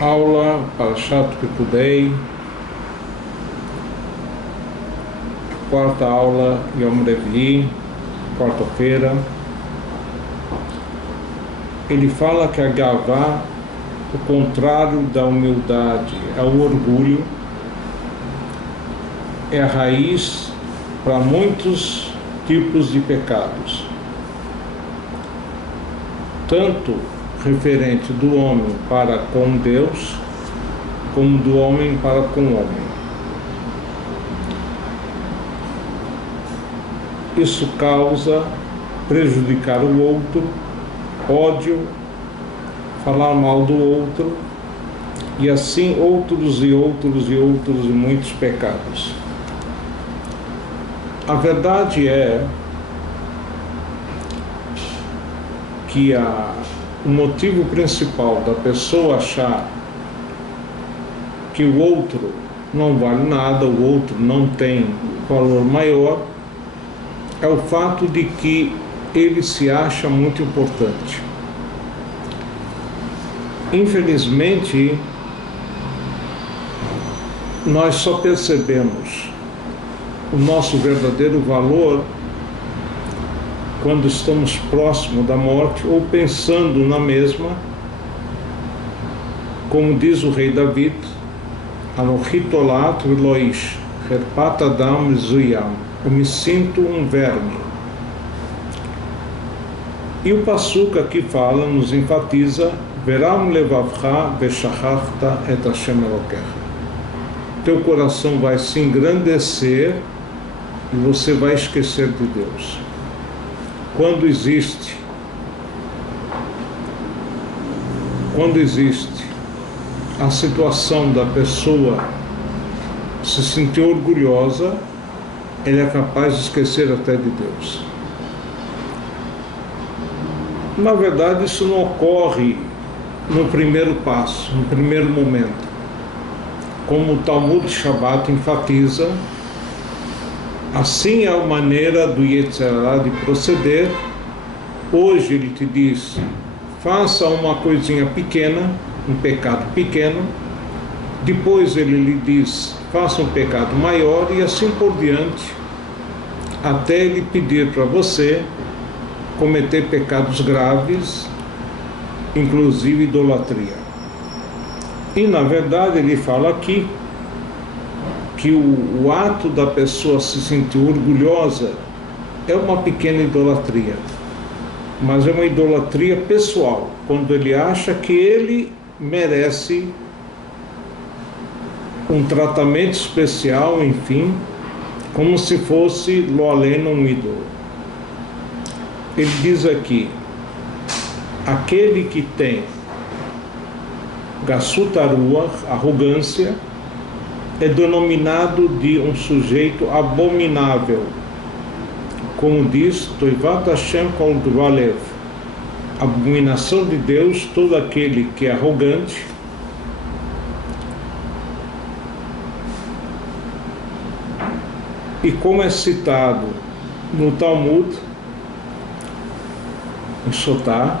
Aula Parashat Pekudei, quarta aula Yom Revi, quarta-feira. Ele fala que a Gavá, o contrário da humildade, é o orgulho, é a raiz para muitos tipos de pecados, tanto referente do homem para com Deus, como do homem para com o homem. Isso causa prejudicar o outro, ódio, falar mal do outro, e assim outros e muitos pecados. A verdade é que o motivo principal da pessoa achar que o outro não vale nada, o outro não tem valor maior, é o fato de que ele se acha muito importante. Infelizmente, nós só percebemos o nosso verdadeiro valor quando estamos próximos da morte ou pensando na mesma, como diz o rei David, Anochi tolat veloish, herpat adam zuyam, eu me sinto um verme. E o passuca aqui fala, nos enfatiza, Veram levavcha veshachachta et Hashem Elokecha. Teu coração vai se engrandecer e você vai esquecer de Deus. Quando existe a situação da pessoa se sentir orgulhosa, ele é capaz de esquecer até de Deus. Na verdade, isso não ocorre no primeiro passo, no primeiro momento. Como o Talmud Shabbat enfatiza, assim é a maneira do Yetzer Hara de proceder. Hoje ele te diz, faça uma coisinha pequena, um pecado pequeno. Depois ele lhe diz, faça um pecado maior, e assim por diante, até ele pedir para você cometer pecados graves, inclusive idolatria. E na verdade ele fala aqui que o ato da pessoa se sentir orgulhosa é uma pequena idolatria, mas é uma idolatria pessoal, quando ele acha que ele merece um tratamento especial, enfim, como se fosse lo aleno, um ídolo. Ele diz aqui, aquele que tem Gassut Haruach, arrogância, é denominado de um sujeito abominável, como diz Toivat Hashem Kol Gvalev, abominação de Deus, todo aquele que é arrogante. E como é citado no Talmud, em Sotá,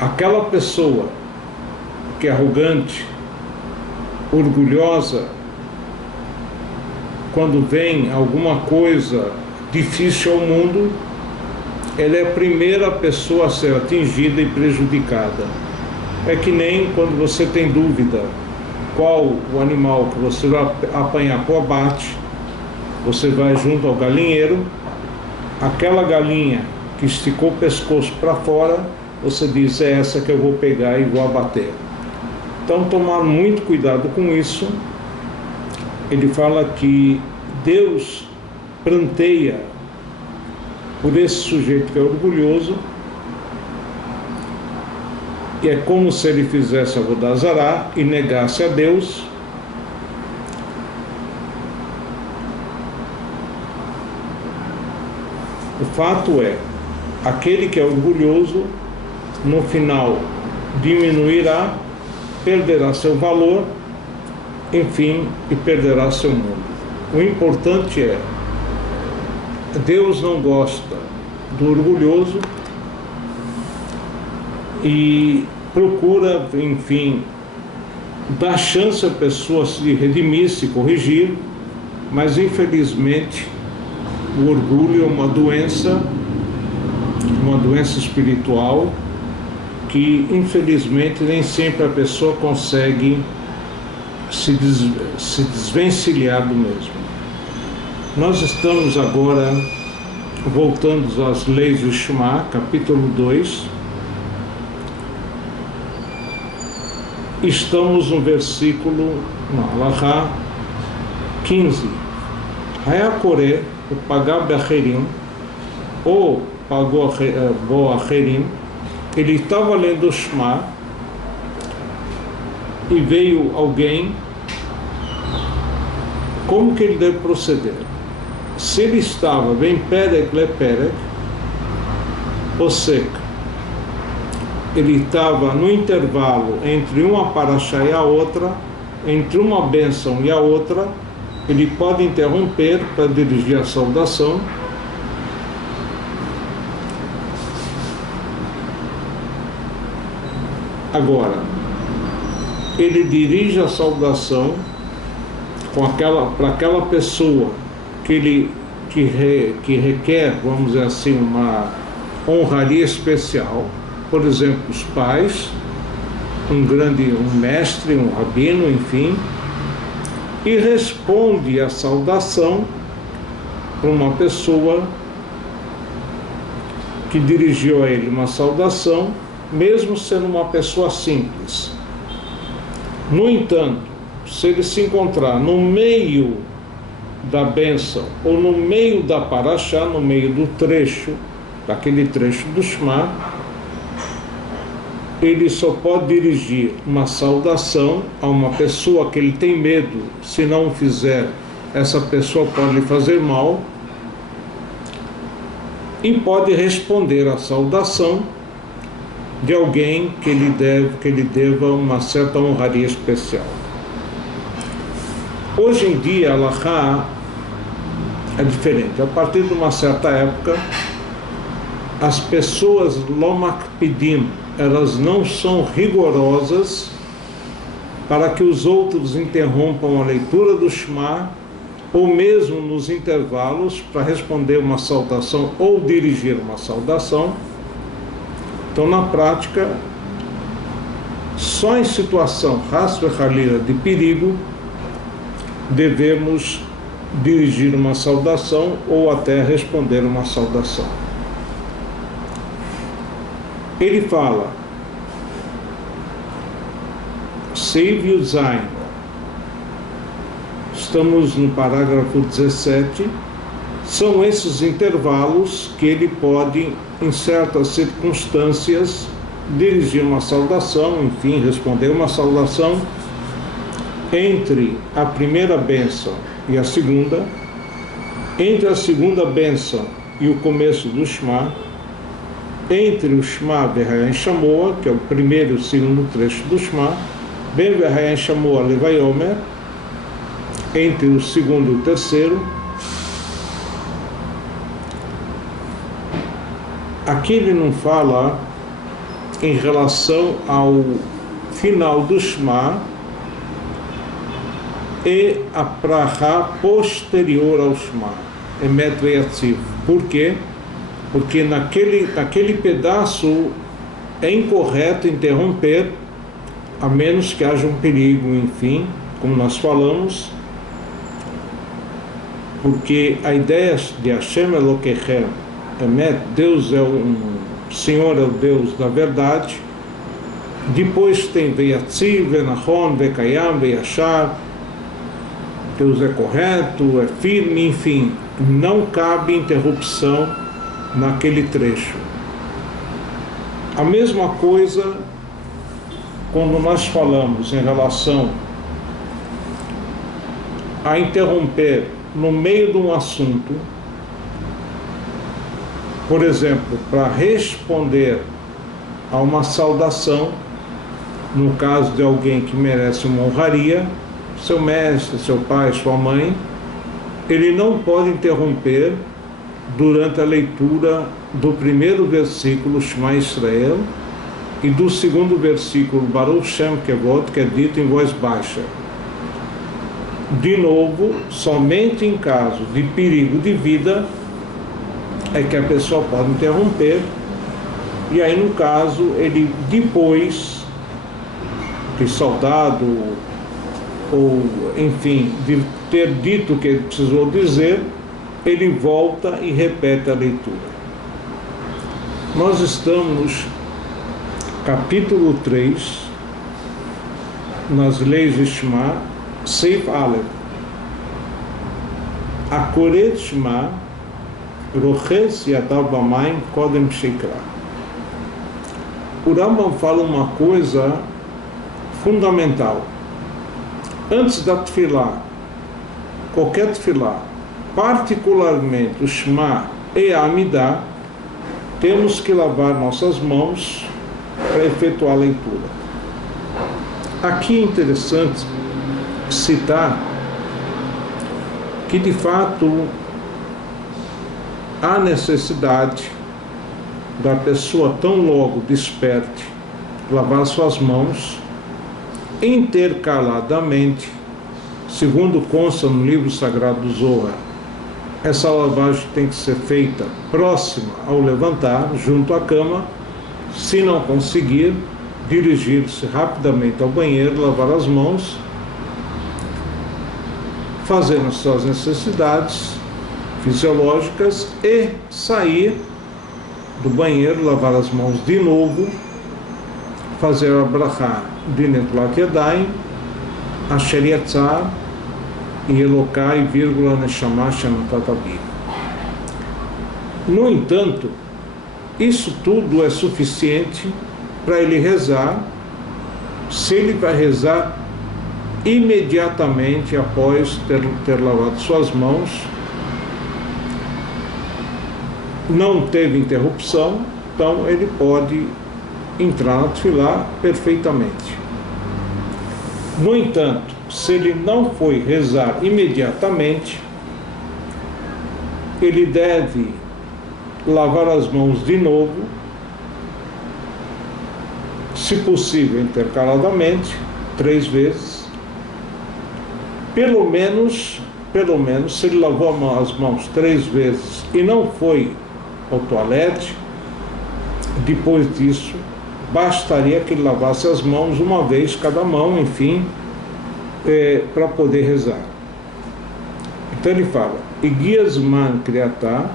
aquela pessoa que é arrogante, orgulhosa, quando vem alguma coisa difícil ao mundo, ela é a primeira pessoa a ser atingida e prejudicada. É que nem quando você tem dúvida qual o animal que você vai apanhar para o abate, você vai junto ao galinheiro, aquela galinha que esticou o pescoço para fora, você diz, é essa que eu vou pegar e vou abater. Então, tomar muito cuidado com isso. Ele fala que Deus pranteia por esse sujeito que é orgulhoso, e é como se ele fizesse Avodah Zará e negasse a Deus. O fato é, aquele que é orgulhoso, no final diminuirá, perderá seu valor, enfim, e perderá seu mundo. O importante é, Deus não gosta do orgulhoso, e procura, enfim, dar chance à pessoa se redimir, se corrigir, mas infelizmente o orgulho é uma doença espiritual que infelizmente nem sempre a pessoa consegue se desvencilhar do mesmo. Nós estamos agora voltando às leis do Shema, capítulo 2. Estamos no versículo, Alahá 15. Hayakore, o Pagab Acherim, ou Pagou Acherim, ele estava lendo o Shema e veio alguém. Como que ele deve proceder? Se ele estava bem perek le perek, ou seja, ele estava no intervalo entre uma paraxá e a outra, entre uma bênção e a outra, ele pode interromper para dirigir a saudação. Agora, ele dirige a saudação para aquela pessoa que requer, vamos dizer assim, uma honraria especial, por exemplo, os pais, um mestre, um rabino, enfim, e responde a saudação para uma pessoa que dirigiu a ele uma saudação, mesmo sendo uma pessoa simples. No entanto, se ele se encontrar no meio da bênção ou no meio da paraxá, no meio do trecho, daquele trecho do Shema, ele só pode dirigir uma saudação a uma pessoa que ele tem medo, se não fizer, essa pessoa pode lhe fazer mal, e pode responder a saudação de alguém que lhe deva uma certa honraria especial. Hoje em dia, a Alahá é diferente. A partir de uma certa época, as pessoas lomakpidim, elas não são rigorosas para que os outros interrompam a leitura do Shema, ou mesmo nos intervalos, para responder uma saudação ou dirigir uma saudação. Então, na prática, só em situação de perigo, devemos dirigir uma saudação ou até responder uma saudação. Ele fala, Seiv Yuzain, estamos no parágrafo 17, são esses intervalos que ele pode, em certas circunstâncias, dirigir uma saudação, enfim, responder uma saudação entre a primeira bênção e a segunda, entre a segunda bênção e o começo do Shema, entre o Shema V'Hayan Shamoa, que é o primeiro e o segundo trecho do Shema, Ben V'Hayan Shamoa Levayomer, entre o segundo e o terceiro. Aqui ele não fala em relação ao final do Shema e a Prahá posterior ao Shema, Emet Ve'Yatziv. Por quê? Porque naquele pedaço é incorreto interromper, a menos que haja um perigo, enfim, como nós falamos, porque a ideia de Hashem Elokechem, Emet, Deus é Senhor é o Deus da verdade. Depois tem Ve'Yatziv, Ve'Nachon, Ve'Kayam, Ve'Yashar, Deus é correto, é firme, enfim, não cabe interrupção naquele trecho. A mesma coisa quando nós falamos em relação a interromper no meio de um assunto, por exemplo, para responder a uma saudação, no caso de alguém que merece uma honraria, seu mestre, seu pai, sua mãe, ele não pode interromper durante a leitura do primeiro versículo, Shema Israel, e do segundo versículo, Baruch Shem Kevod, que é dito em voz baixa. De novo, somente em caso de perigo de vida é que a pessoa pode interromper, e aí no caso ele, depois de soldado ou enfim de ter dito o que ele precisou dizer, ele volta e repete a leitura. Nós estamos capítulo 3 nas leis de Shema, Seif Aleph. Akoret Shema Roches Yadav Bamaim Kodem Sheikra. O Rambam fala uma coisa fundamental. Antes da tefilá, qualquer tefilá, particularmente o Shema e a Amidah, temos que lavar nossas mãos para efetuar a leitura. Aqui é interessante citar que de fato há necessidade da pessoa tão logo desperte lavar suas mãos intercaladamente, segundo consta no livro sagrado do Zohar. Essa lavagem tem que ser feita próxima ao levantar, junto à cama. Se não conseguir, dirigir-se rapidamente ao banheiro, lavar as mãos, fazer as suas necessidades fisiológicas e sair do banheiro, lavar as mãos de novo, fazer a brachá de Netilat Yadayim, Asher Yatzar e Elokai, vírgula, Neshama Shenatat Abi. No entanto, isso tudo é suficiente para ele rezar, se ele vai rezar imediatamente após ter lavado suas mãos, não teve interrupção, então ele pode entrar na tefilá perfeitamente. No entanto, se ele não foi rezar imediatamente, ele deve lavar as mãos de novo, se possível intercaladamente, 3 vezes. Pelo menos, se ele lavou as mãos 3 vezes e não foi ao toalete, depois disso, bastaria que ele lavasse as mãos uma vez cada mão, enfim, para poder rezar. Então ele fala: Igia Zman Kriatá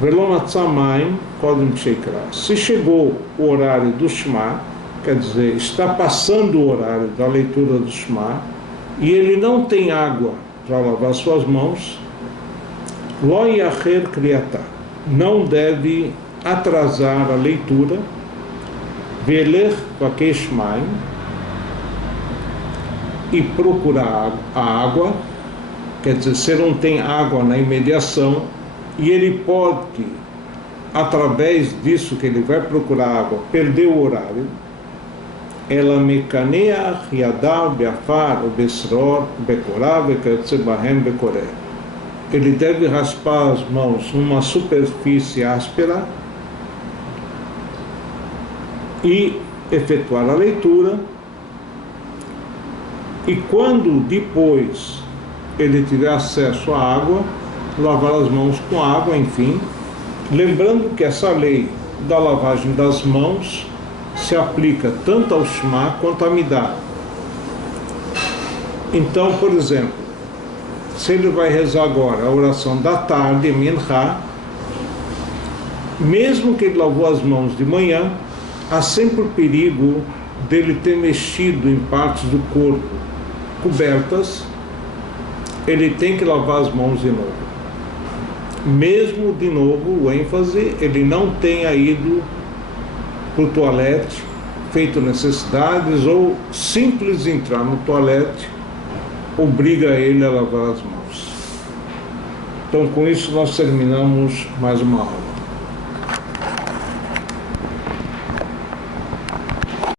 Velo Matzah Maim Kodem Sheikra. Se chegou o horário do Shema, quer dizer, está passando o horário da leitura do Shema, e ele não tem água para lavar suas mãos, Lo Yacher Kriatá, não deve atrasar a leitura, Velech Vakesh Maim, e procurar a água, quer dizer, se não tem água na imediação, e ele pode, através disso que ele vai procurar água, perder o horário, ela mekaneach yadav beafar besror bekorav bekatzebahem bekoré. Ele deve raspar as mãos numa superfície áspera e efetuar a leitura. E quando depois ele tiver acesso à água, lavar as mãos com água, enfim. Lembrando que essa lei da lavagem das mãos se aplica tanto ao Shema quanto à Amidah. Então, por exemplo, se ele vai rezar agora a oração da tarde, Minchá, mesmo que ele lavou as mãos de manhã, há sempre o perigo dele ter mexido em partes do corpo cobertas, ele tem que lavar as mãos de novo. Mesmo, de novo, o ênfase, ele não tenha ido para o toalete, feito necessidades, ou simples entrar no toalete obriga ele a lavar as mãos. Então, com isso, nós terminamos mais uma aula.